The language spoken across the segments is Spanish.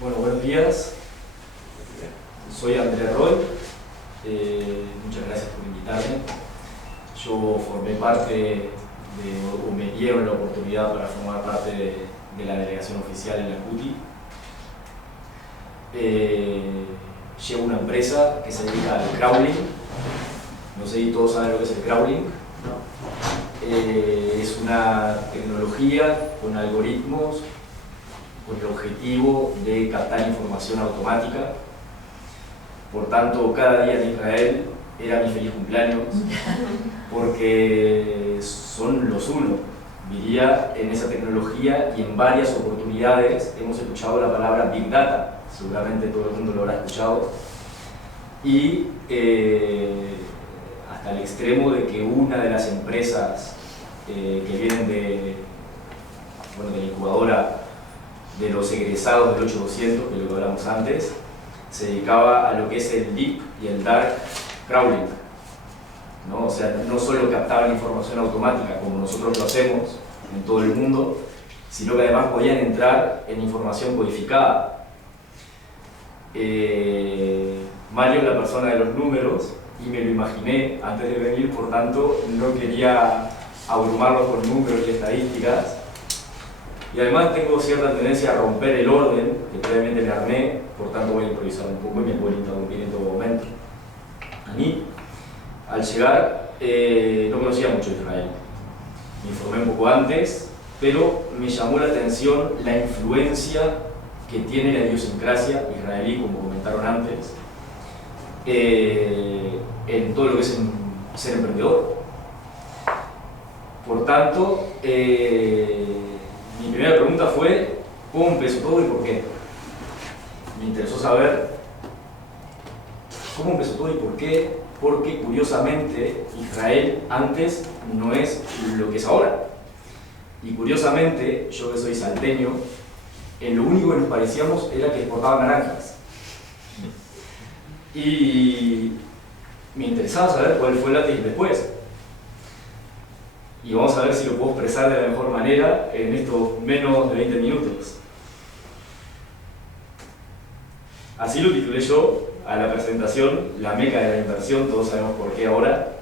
Bueno, buenos días. Soy Andrés Roy. Muchas gracias por invitarme. Yo formé parte o me dieron la oportunidad para formar parte de la delegación oficial en la CUTI. Llevo una empresa que se dedica al crawling. No sé si todos saben lo que es el crawling. Es una tecnología con algoritmos con el objetivo de captar información automática. Por tanto, cada día en Israel era mi feliz cumpleaños, porque son los uno. Diría, en esa tecnología y en varias oportunidades hemos escuchado la palabra Big Data, seguramente todo el mundo lo habrá escuchado, y hasta el extremo de que una de las empresas que vienen de la incubadora de los egresados del 8200, que lo hablamos antes, se dedicaba a lo que es el deep y el dark crawling, ¿no? O sea, no solo captaban información automática como nosotros lo hacemos en todo el mundo, sino que además podían entrar en información codificada. Mario es la persona de los números y me lo imaginé antes de venir, por tanto no quería abrumarlos con números y estadísticas. Y además tengo cierta tendencia a romper el orden que previamente me armé, por tanto voy a improvisar un poco y me puedo interrumpir en todo momento. A mí, al llegar, no conocía mucho Israel. Me informé un poco antes, pero me llamó la atención la influencia que tiene la idiosincrasia israelí, como comentaron antes, en todo lo que es ser emprendedor. Por tanto, mi primera pregunta fue, ¿cómo empezó todo y por qué? Me interesó saber cómo empezó todo y por qué, porque curiosamente Israel antes no es lo que es ahora. Y curiosamente, yo que soy salteño, en lo único que nos parecíamos era que exportaban naranjas. Y me interesaba saber cuál fue el antes y después. Y vamos a ver si lo puedo expresar de la mejor manera en estos menos de 20 minutos. Así lo titulé yo a la presentación, la meca de la inversión, todos sabemos por qué ahora.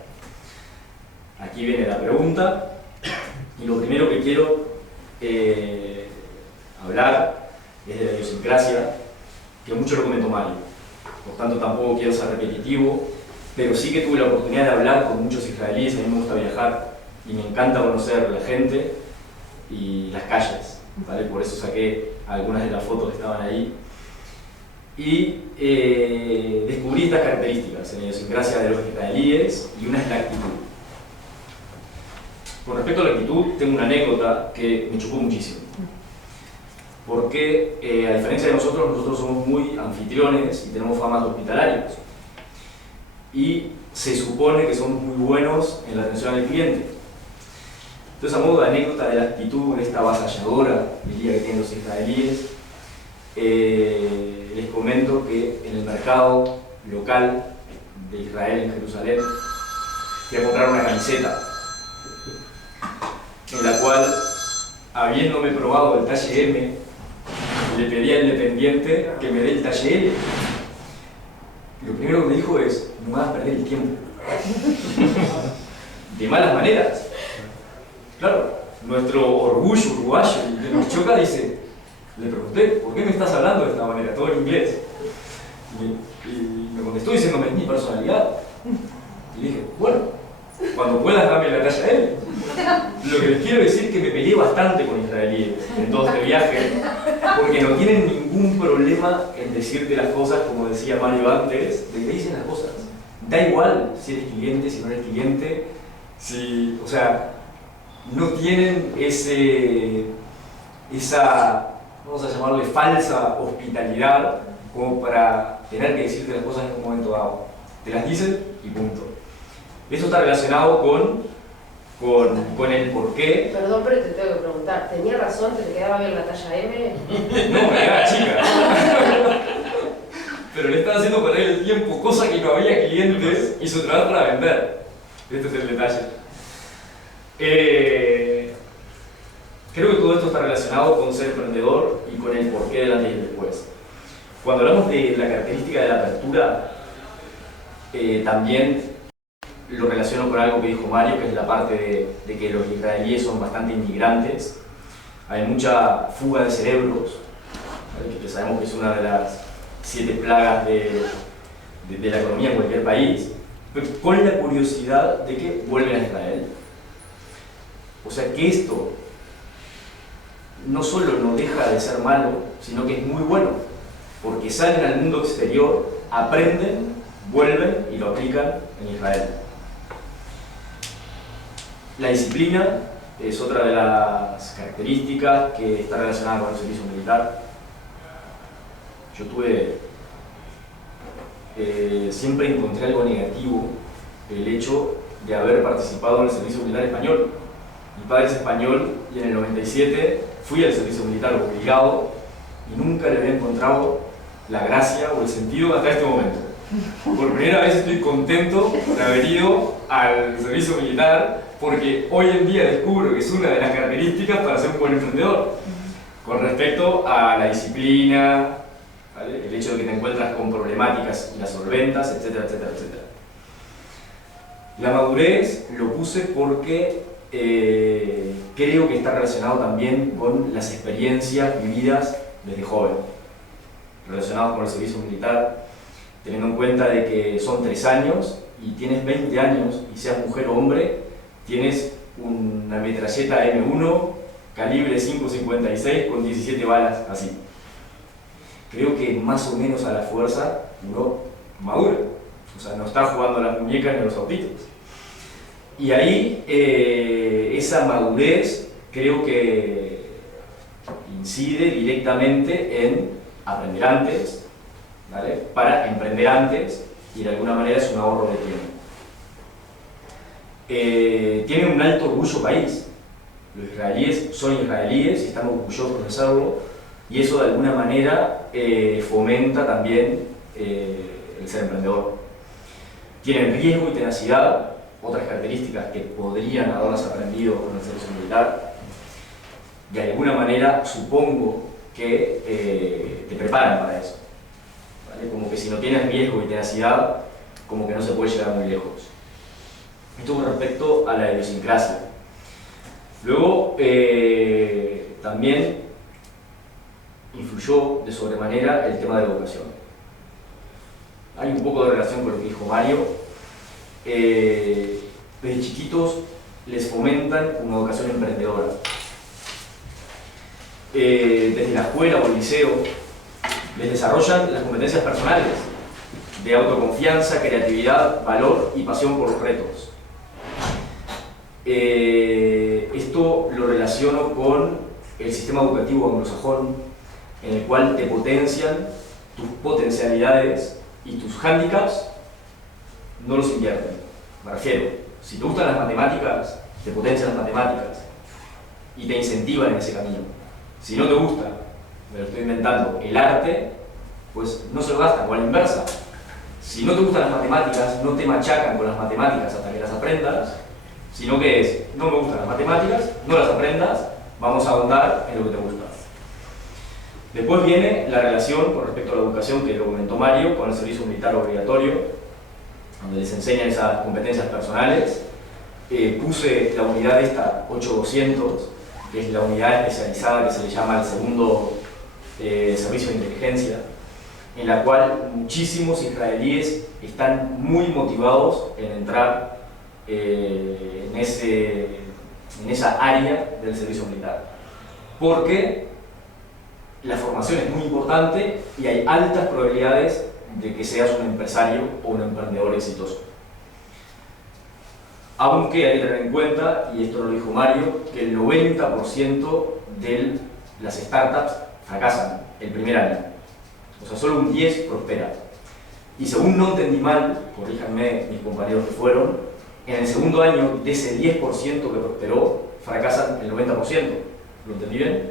Aquí viene la pregunta, y lo primero que quiero hablar es de la idiosincrasia, que mucho lo comentó Mario. Por tanto, tampoco quiero ser repetitivo, pero sí que tuve la oportunidad de hablar con muchos israelíes. A mí me gusta viajar y me encanta conocer la gente y las calles, ¿vale? Por eso saqué algunas de las fotos que estaban ahí. Y descubrí estas características en la idiosincrasia de los israelíes, y una es la actitud. Con respecto a la actitud, tengo una anécdota que me chocó muchísimo. Porque, a diferencia de nosotros somos muy anfitriones y tenemos fama de hospitalarios. Y se supone que somos muy buenos en la atención al cliente. Entonces, a modo de anécdota de la actitud de esta avasalladora, diría, que tienen los israelíes, les comento que en el mercado local de Israel, en Jerusalén, fui a comprar una camiseta en la cual, habiéndome probado el talle M, le pedí al dependiente que me dé el talle L. Y lo primero que me dijo es: no me vas a perder el tiempo. De malas maneras. Claro, nuestro orgullo uruguayo que nos choca dice, le pregunté, ¿por qué me estás hablando de esta manera? Todo en inglés. Y me contestó diciéndome, es mi personalidad. Y dije, bueno, cuando puedas dame la talla L. Lo que les quiero decir es que me peleé bastante con israelíes en todo este viaje, porque no tienen ningún problema en decirte las cosas, como decía Mario antes, de que te dicen las cosas. Da igual si eres cliente, si no eres cliente, o sea, no tienen esa, vamos a llamarle, falsa hospitalidad como para tener que decirte las cosas en un momento dado. Te las dicen y punto. Eso está relacionado con el por qué. Perdón, pero te tengo que preguntar, ¿tenía razón que te quedaba bien la talla M? No, me quedaba chica. Pero le estaba haciendo perder el tiempo, cosa que no había clientes y su trabajo para vender. Este es el detalle. Creo que todo esto está relacionado con ser emprendedor y con el porqué del antes y después. Cuando hablamos de la característica de la apertura, también lo relaciono con algo que dijo Mario, que es la parte de que los israelíes son bastante inmigrantes. Hay mucha fuga de cerebros, ¿vale? Que sabemos que es una de las 7 plagas de la economía en cualquier país, pero con la curiosidad de que vuelven a Israel. O sea que esto no solo no deja de ser malo, sino que es muy bueno, porque salen al mundo exterior, aprenden, vuelven y lo aplican en Israel. La disciplina es otra de las características que está relacionada con el servicio militar. Yo siempre encontré algo negativo el hecho de haber participado en el servicio militar español. Mi padre es español y en el 97 fui al servicio militar obligado y nunca le había encontrado la gracia o el sentido hasta este momento. Por primera vez estoy contento de haber ido al servicio militar porque hoy en día descubro que es una de las características para ser un buen emprendedor. Con respecto a la disciplina, ¿vale? El hecho de que te encuentras con problemáticas y las solventas, etcétera, etcétera, etcétera. La madurez lo puse porque creo que está relacionado también con las experiencias vividas desde joven, relacionados con el servicio militar, teniendo en cuenta de que son 3 años y tienes 20 años y seas mujer o hombre, tienes una metralleta M1 calibre 5.56 con 17 balas así. Creo que más o menos a la fuerza uno madura, o sea, no está jugando a las muñecas ni a los autitos. Y ahí esa madurez creo que incide directamente en aprender antes, ¿vale? Para emprender antes, y de alguna manera es un ahorro de tiempo. Tiene un alto orgullo país. Los israelíes son israelíes y están orgullosos de serlo, y eso de alguna manera fomenta también el ser emprendedor. Tienen riesgo y tenacidad, otras características que podrían haberlas aprendido con el servicio militar. De alguna manera supongo que te preparan para eso, ¿vale? Como que si no tienes riesgo y tenacidad, como que no se puede llegar muy lejos. Esto con respecto a la idiosincrasia. Luego, también influyó de sobremanera el tema de la educación. Hay un poco de relación con lo que dijo Mario. Desde chiquitos les fomentan una educación emprendedora. Desde la escuela o el liceo les desarrollan las competencias personales de autoconfianza, creatividad, valor y pasión por los retos. Esto lo relaciono con el sistema educativo anglosajón, en el cual te potencian tus potencialidades y tus hándicaps no los invierten. Me refiero, si te gustan las matemáticas, te potencian las matemáticas y te incentivan en ese camino. Si no te gusta, me lo estoy inventando, el arte, pues no se lo gastan, o a la inversa. Si no te gustan las matemáticas, no te machacan con las matemáticas hasta que las aprendas, sino que es, no me gustan las matemáticas, no las aprendas, vamos a ahondar en lo que te gusta. Después viene la relación con respecto a la educación, que lo comentó Mario, con el servicio militar obligatorio, donde les enseñan esas competencias personales. Puse la unidad esta 8200, que es la unidad especializada que se le llama el segundo servicio de inteligencia, en la cual muchísimos israelíes están muy motivados en entrar en esa área del servicio militar, porque la formación es muy importante y hay altas probabilidades de que seas un empresario o un emprendedor exitoso. Aunque hay que tener en cuenta, y esto lo dijo Mario, que el 90% de las startups fracasan el primer año. O sea, solo un 10% prospera. Y según no entendí mal, corríjanme mis compañeros que fueron, en el segundo año de ese 10% que prosperó, fracasan el 90%. ¿Lo entendí bien?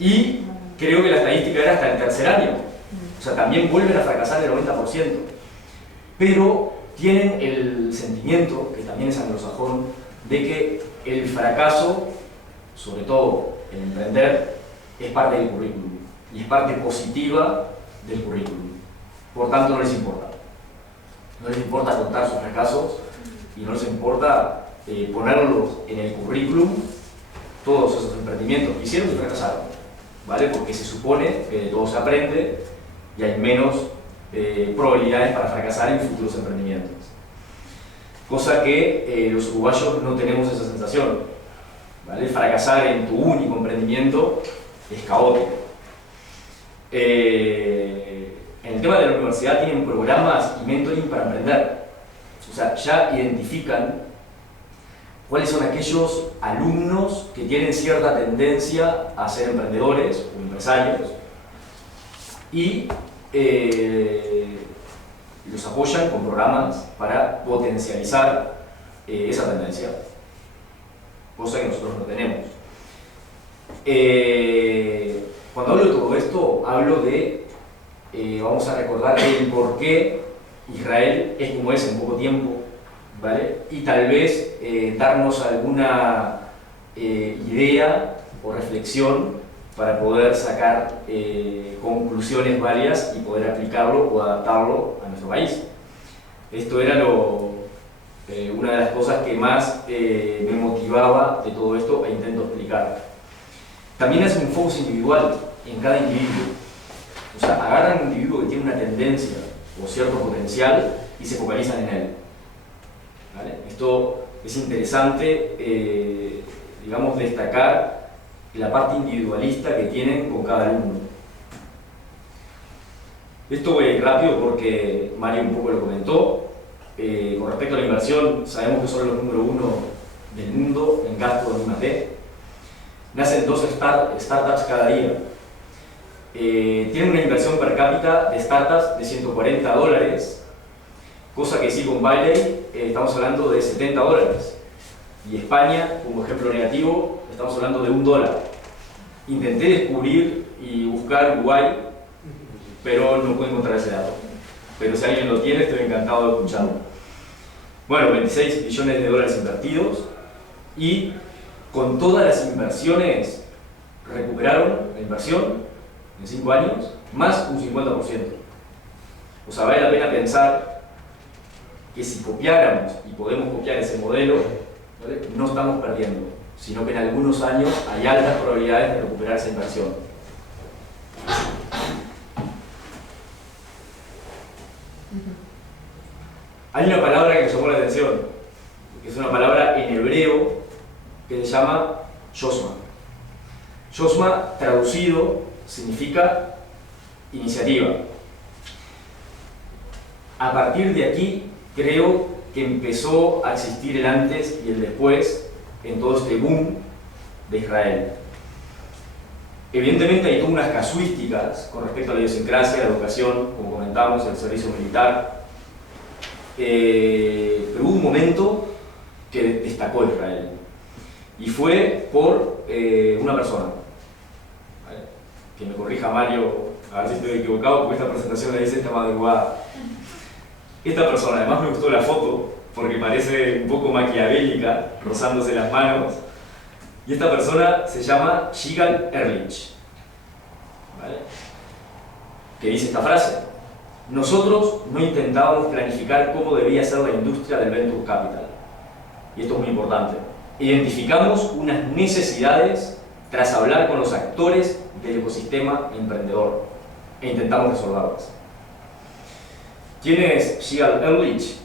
Y creo que la estadística era hasta el tercer año. O sea, también vuelven a fracasar el 90%. Pero tienen el sentimiento, que también es anglosajón, de que el fracaso, sobre todo el emprender, es parte del currículum. y es parte positiva del currículum. Por tanto, no les importa. No les importa contar sus fracasos y no les importa ponerlos en el currículum, todos esos emprendimientos que hicieron y fracasaron, ¿vale? Porque se supone que de todo se aprende y hay menos probabilidades para fracasar en futuros emprendimientos. Cosa que los uruguayos no tenemos esa sensación, ¿vale? Fracasar en tu único emprendimiento es caótico. En el tema de la universidad tienen programas y mentoring para emprender. O sea, ya identifican cuáles son aquellos alumnos que tienen cierta tendencia a ser emprendedores o empresarios y los apoyan con programas para potencializar esa tendencia, cosa que nosotros no tenemos. Cuando hablo de todo esto, hablo de, vamos a recordar el por qué Israel es como es en poco tiempo, ¿vale? Y tal vez darnos alguna idea o reflexión para poder sacar conclusiones varias y poder aplicarlo o adaptarlo a nuestro país. Esto era una de las cosas que más me motivaba de todo esto e intento explicar. También hace un focus individual en cada individuo. O sea, agarran un individuo que tiene una tendencia o cierto potencial y se focalizan en él. ¿Vale? Esto es interesante, digamos, destacar la parte individualista que tienen con cada alumno. Esto voy a ir rápido porque Mario un poco lo comentó. Con respecto a la inversión, sabemos que son los número 1 del mundo en gasto de I+D. Nacen 2 startups cada día. Tienen una inversión per cápita de startups de $140, cosa que Silicon Valley estamos hablando de $70. Y España, como ejemplo negativo, estamos hablando de $1. Intenté descubrir y buscar Uruguay, pero no pude encontrar ese dato. Pero si alguien lo tiene, estoy encantado de escucharlo. Bueno, 26 billones de dólares invertidos y con todas las inversiones recuperaron la inversión en 5 años más un 50%. O sea, vale la pena pensar que si copiáramos y podemos copiar ese modelo, ¿vale? No estamos perdiendo, sino que en algunos años hay altas probabilidades de recuperar esa inversión. Hay una palabra que me llamó la atención, que es una palabra en hebreo que se llama Yosma. Yosma, traducido, significa iniciativa. A partir de aquí, creo que empezó a existir el antes y el después en todo este boom de Israel. Evidentemente hay todas unas casuísticas con respecto a la idiosincrasia, la educación, como comentamos, el servicio militar, pero hubo un momento que destacó Israel y fue por una persona, ¿vale? Que me corrija Mario, a ver si estoy equivocado, porque esta presentación la hice esta madrugada. Esta persona, además me gustó la foto porque parece un poco maquiavélica, rozándose las manos, y esta persona se llama Yigal Erlich, ¿vale? Que dice esta frase: nosotros no intentábamos planificar cómo debía ser la industria del Venture Capital, y esto es muy importante. Identificamos unas necesidades tras hablar con los actores del ecosistema emprendedor e intentamos resolverlas. ¿Quién es Yigal Erlich?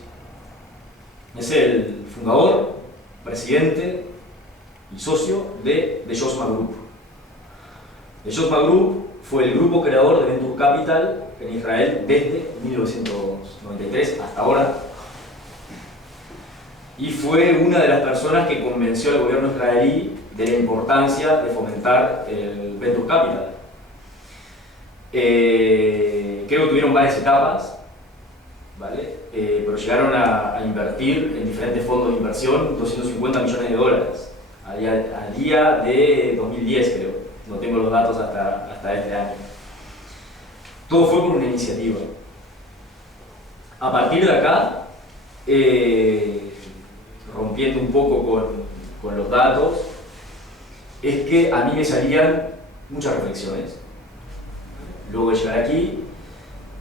Es el fundador, presidente y socio de The Yosma Group. The Yosma Group fue el grupo creador de Venture Capital en Israel desde 1993 hasta ahora, y fue una de las personas que convenció al gobierno israelí de la importancia de fomentar el Venture Capital. Creo que tuvieron varias etapas, ¿vale? Pero llegaron a invertir en diferentes fondos de inversión $250 millones a día de 2010, creo. No tengo los datos hasta este año. Todo fue por una iniciativa. A partir de acá, rompiendo un poco con los datos, es que a mí me salían muchas reflexiones. luego de llegar aquí,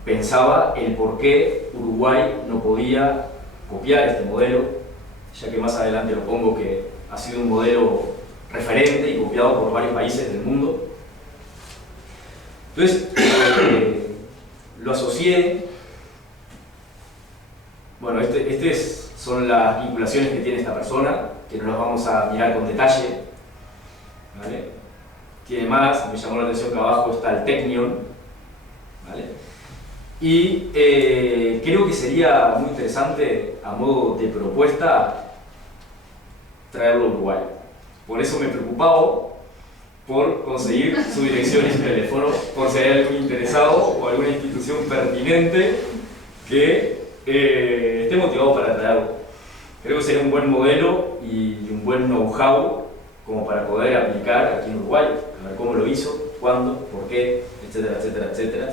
pensaba el por qué Uruguay no podía copiar este modelo, ya que más adelante lo pongo que ha sido un modelo referente y copiado por varios países del mundo. Entonces, lo asocié. Bueno, estas son las vinculaciones que tiene esta persona, que no las vamos a mirar con detalle, ¿vale? Tiene más, me llamó la atención que abajo está el Technion, ¿vale? Y creo que sería muy interesante, a modo de propuesta, traerlo a Uruguay. Por eso me preocupaba por conseguir su dirección y su teléfono, por si hay algún interesado o alguna institución pertinente que esté motivado para traerlo. Creo que sería un buen modelo y un buen know-how como para poder aplicar aquí en Uruguay, a ver cómo lo hizo, cuándo, por qué, etcétera, etcétera, etcétera,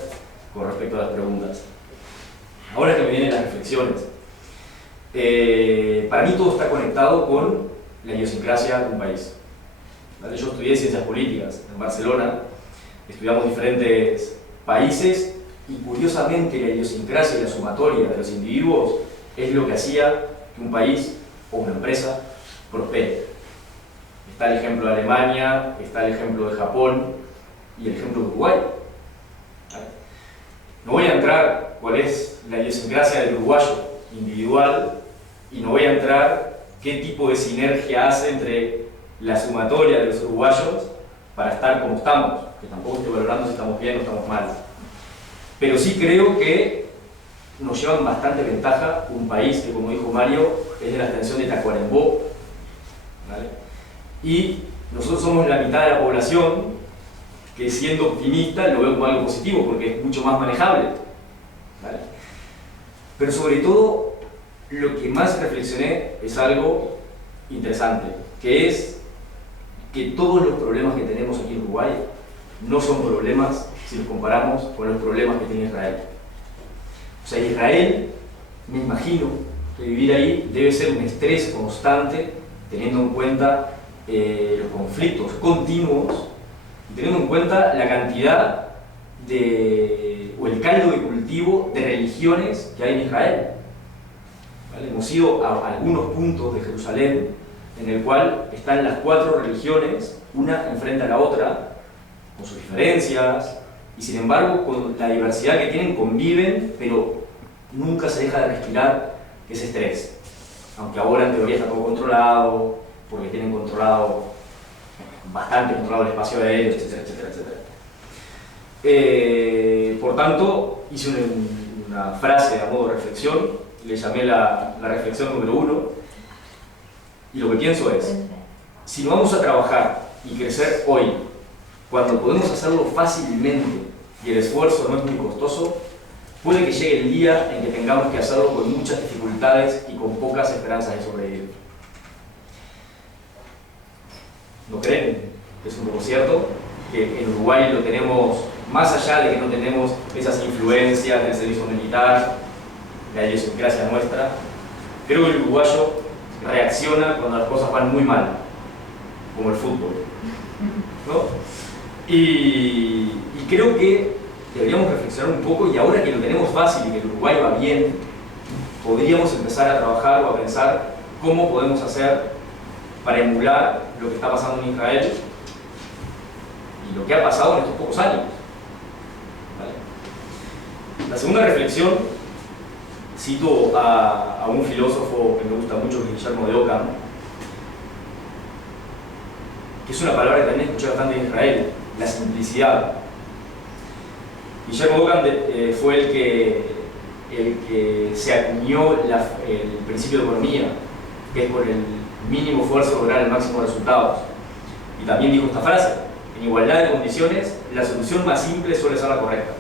con respecto a las preguntas. Ahora que me vienen las reflexiones, para mí todo está conectado con la idiosincrasia de un país. ¿Vale? Yo estudié Ciencias Políticas en Barcelona, estudiamos diferentes países y curiosamente la idiosincrasia y la sumatoria de los individuos es lo que hacía que un país o una empresa prospere. Está el ejemplo de Alemania, está el ejemplo de Japón y el ejemplo de Uruguay. ¿Vale? No voy a entrar cuál es la idiosincrasia del uruguayo individual y no voy a entrar qué tipo de sinergia hace entre la sumatoria de los uruguayos para estar como estamos, que tampoco estoy valorando si estamos bien o estamos mal. Pero sí creo que nos llevan bastante ventaja un país que, como dijo Mario, es de la extensión de Tacuarembó, ¿vale? Y nosotros somos la mitad de la población que, siendo optimista, lo veo como algo positivo porque es mucho más manejable, ¿vale? Pero sobre todo, lo que más reflexioné es algo interesante, que es que todos los problemas que tenemos aquí en Uruguay no son problemas si los comparamos con los problemas que tiene Israel. O sea, Israel, me imagino que vivir ahí debe ser un estrés constante, teniendo en cuenta los conflictos continuos y teniendo en cuenta la cantidad o el caldo de cultivo de religiones que hay en Israel. ¿Vale? Hemos ido a algunos puntos de Jerusalén en el cual están las 4 religiones, una enfrente a la otra, con sus diferencias, y sin embargo con la diversidad que tienen conviven, pero nunca se deja de respirar ese estrés. Aunque ahora en teoría está todo controlado, porque tienen bastante controlado el espacio aéreo, etcétera, etcétera, etcétera. Por tanto, hice una frase a modo de reflexión, le llamé la reflexión número 1, y lo que pienso es, si no vamos a trabajar y crecer hoy, cuando podemos hacerlo fácilmente y el esfuerzo no es muy costoso, puede que llegue el día en que tengamos que hacerlo con muchas dificultades y con pocas esperanzas de sobrevivir. ¿No creen que es un poco cierto? Que en Uruguay lo tenemos, más allá de que no tenemos esas influencias del servicio militar, la idiosincrasia nuestra, creo que el uruguayo reacciona cuando las cosas van muy mal, como el fútbol, ¿no? Y creo que deberíamos reflexionar un poco, y ahora que lo tenemos fácil y que el Uruguay va bien, podríamos empezar a trabajar o a pensar cómo podemos hacer para emular lo que está pasando en Israel y lo que ha pasado en estos pocos años. ¿Vale? La segunda reflexión, cito a un filósofo que me gusta mucho, que es Guillermo de Ockham, que es una palabra que también escuché bastante en Israel, la simplicidad. Guillermo de Ockham fue el que se acuñó el principio de economía, que es por el mínimo esfuerzo lograr el máximo de resultados. Y también dijo esta frase: en igualdad de condiciones, la solución más simple suele ser la correcta.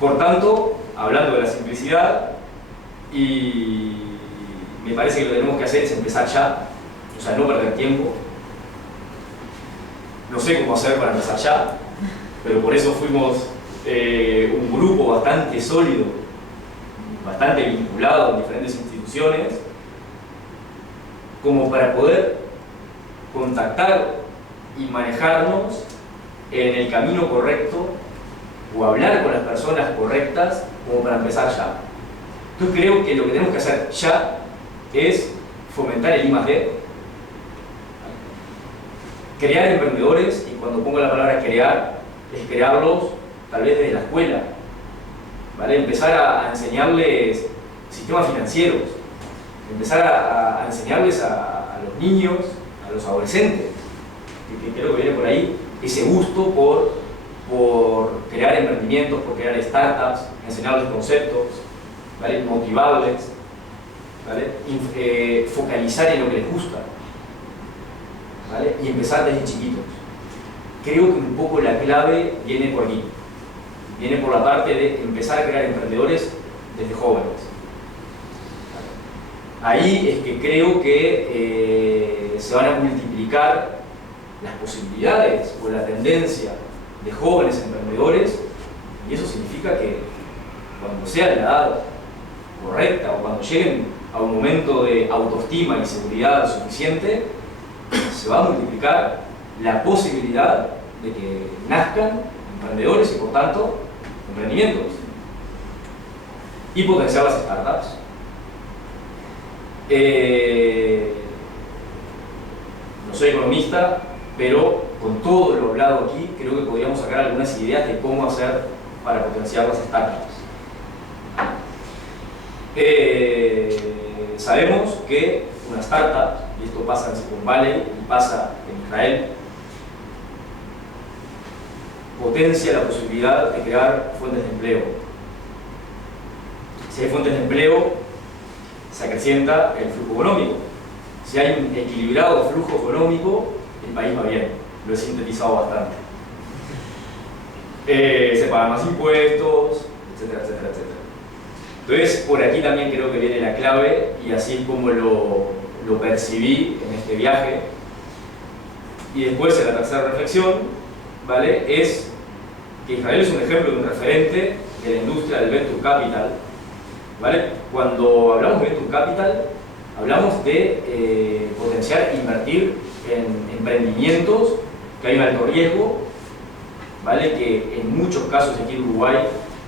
Por tanto, hablando de la simplicidad, y me parece que lo que tenemos que hacer es empezar ya, o sea, no perder tiempo. No sé cómo hacer para empezar ya, pero por eso fuimos un grupo bastante sólido, bastante vinculado en diferentes instituciones, como para poder contactar y manejarnos en el camino correcto o hablar con las personas correctas como para empezar ya. Entonces creo que lo que tenemos que hacer ya es fomentar el I+D, crear emprendedores, y cuando pongo la palabra crear, es crearlos tal vez desde la escuela, ¿vale? Empezar a enseñarles sistemas financieros, empezar a enseñarles a los niños, a los adolescentes, que creo que viene por ahí, ese gusto por crear emprendimientos, por crear startups, enseñarles conceptos, ¿vale? Motivarles, ¿vale? Focalizar en lo que les gusta, ¿vale? Y empezar desde chiquitos. Creo que un poco la clave viene por aquí, viene por la parte de empezar a crear emprendedores desde jóvenes. Ahí es que creo que se van a multiplicar las posibilidades o la tendencia de jóvenes emprendedores, y eso significa que cuando sea la edad correcta o cuando lleguen a un momento de autoestima y seguridad suficiente, se va a multiplicar la posibilidad de que nazcan emprendedores y por tanto emprendimientos, y potenciar las startups. No soy economista, pero con todo lo hablado aquí creo que podríamos sacar algunas ideas de cómo hacer para potenciar las startups. Sabemos que una startup, y esto pasa en Silicon Valley y pasa en Israel, potencia la posibilidad de crear fuentes de empleo. Si hay fuentes de empleo, se acrecienta el flujo económico. Si hay un equilibrado flujo económico, el país va bien. Lo he sintetizado bastante. Se pagan más impuestos, etcétera, etcétera, etcétera. Entonces, por aquí también creo que viene la clave, y así es como lo percibí en este viaje. Y después, en la tercera reflexión, ¿vale?, es que Israel es un ejemplo de un referente de la industria del Venture Capital, ¿vale? Cuando hablamos de Venture Capital, hablamos de potenciar e invertir en emprendimientos que hay un alto riesgo, ¿vale? Que en muchos casos aquí en Uruguay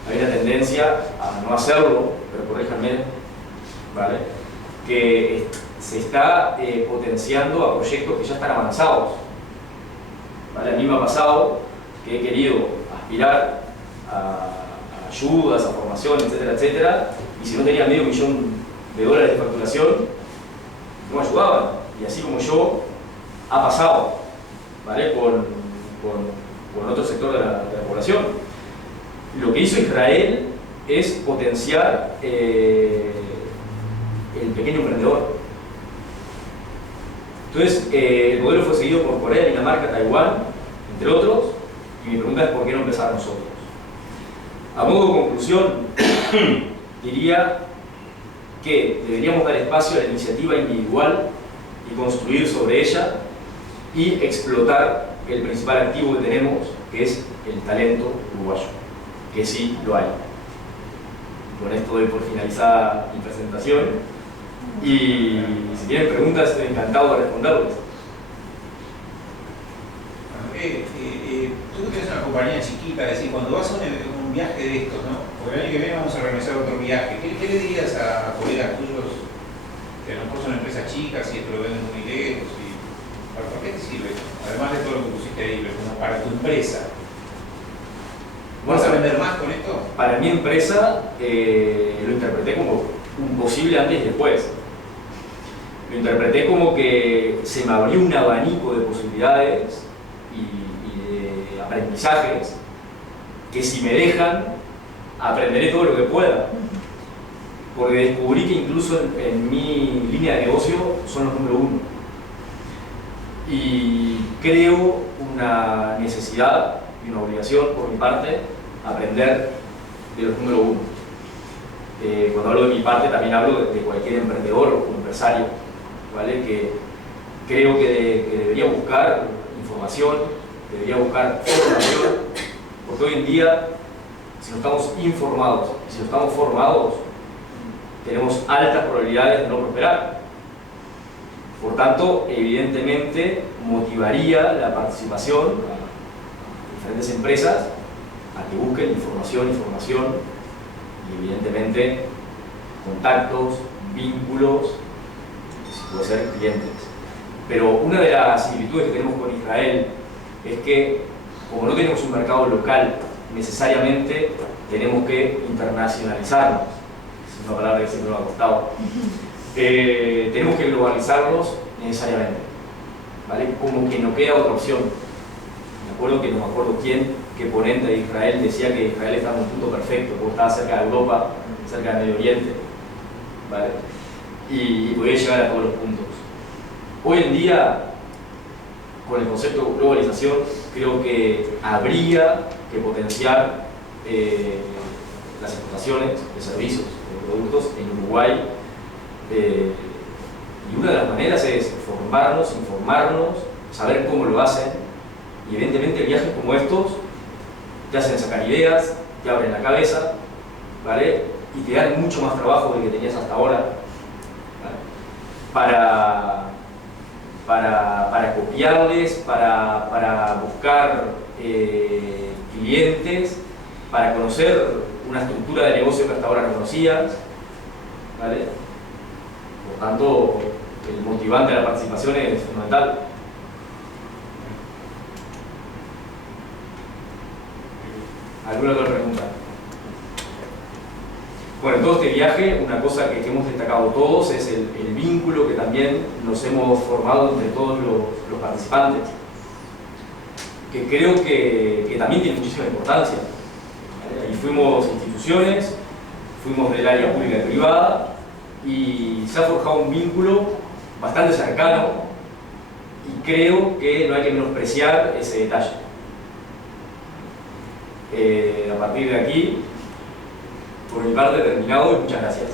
hay una tendencia a no hacerlo, pero corríjanme, ¿vale? Que se está potenciando a proyectos que ya están avanzados, ¿vale? A mí me ha pasado que he querido aspirar a ayudas, a formación, etcétera, etcétera, y si no tenía $500,000 de facturación, no me ayudaban. Y así como yo, ha pasado, ¿vale?, con otro sector de la población. Lo que hizo Israel es potenciar el pequeño emprendedor. Entonces, el modelo fue seguido por Corea, Dinamarca, Taiwán, entre otros, y mi pregunta es ¿por qué no empezar nosotros? A modo de conclusión, diría que deberíamos dar espacio a la iniciativa individual y construir sobre ella y explotar el principal activo que tenemos, que es el talento uruguayo, que sí lo hay. Con esto doy por finalizada mi presentación, y si tienen preguntas estoy encantado de responderles. Tú tienes una compañía chiquita, es decir, cuando vas a un viaje de estos, ¿no? Porque el año que viene vamos a organizar otro viaje, ¿qué le dirías a colegas tuyos que a lo mejor son empresas chicas y esto lo venden muy lejos? ¿Para qué te sirve? Además de todo lo que pusiste ahí, pero como para tu empresa. ¿Vas a vender más con esto? Para mi empresa lo interpreté como un posible antes y después. Lo interpreté como que se me abrió un abanico de posibilidades y de aprendizajes que, si me dejan, aprenderé todo lo que pueda. Porque descubrí que incluso en mi línea de negocio son los número uno. Y creo una necesidad y una obligación por mi parte aprender de los número uno. Cuando hablo de mi parte también hablo de cualquier emprendedor o empresario, ¿vale? Que creo que debería buscar información, debería buscar formación, porque hoy en día, si no estamos informados, si no estamos formados, tenemos altas probabilidades de no prosperar. Por tanto, evidentemente motivaría la participación a diferentes empresas a que busquen información, y evidentemente contactos, vínculos, si puede ser clientes. Pero una de las similitudes que tenemos con Israel es que, como no tenemos un mercado local, necesariamente tenemos que internacionalizarnos. Es una palabra que siempre me ha costado. Tenemos que globalizarnos necesariamente, ¿vale? Como que no queda otra opción. Me acuerdo que no me acuerdo qué ponente de Israel decía que Israel estaba en un punto perfecto, porque estaba cerca de Europa, cerca del Medio Oriente, ¿vale? Y podía llegar a todos los puntos. Hoy en día, con el concepto de globalización, creo que habría que potenciar las exportaciones de servicios, de productos en Uruguay. Y una de las maneras es formarnos, informarnos, saber cómo lo hacen. Y evidentemente viajes como estos te hacen sacar ideas, te abren la cabeza, ¿vale? Y te dan mucho más trabajo del que tenías hasta ahora, ¿vale? Para copiarles, para buscar clientes, para conocer una estructura de negocio que hasta ahora no conocías, ¿vale? Por tanto, el motivante de la participación es fundamental. ¿Alguna otra pregunta? Bueno, en todo este viaje, una cosa que hemos destacado todos es el vínculo que también nos hemos formado entre todos los participantes, que creo que también tiene muchísima importancia. Ahí fuimos instituciones, fuimos del área pública y privada, y se ha forjado un vínculo bastante cercano, y creo que no hay que menospreciar ese detalle. A partir de aquí, por mi parte, terminado, y muchas gracias.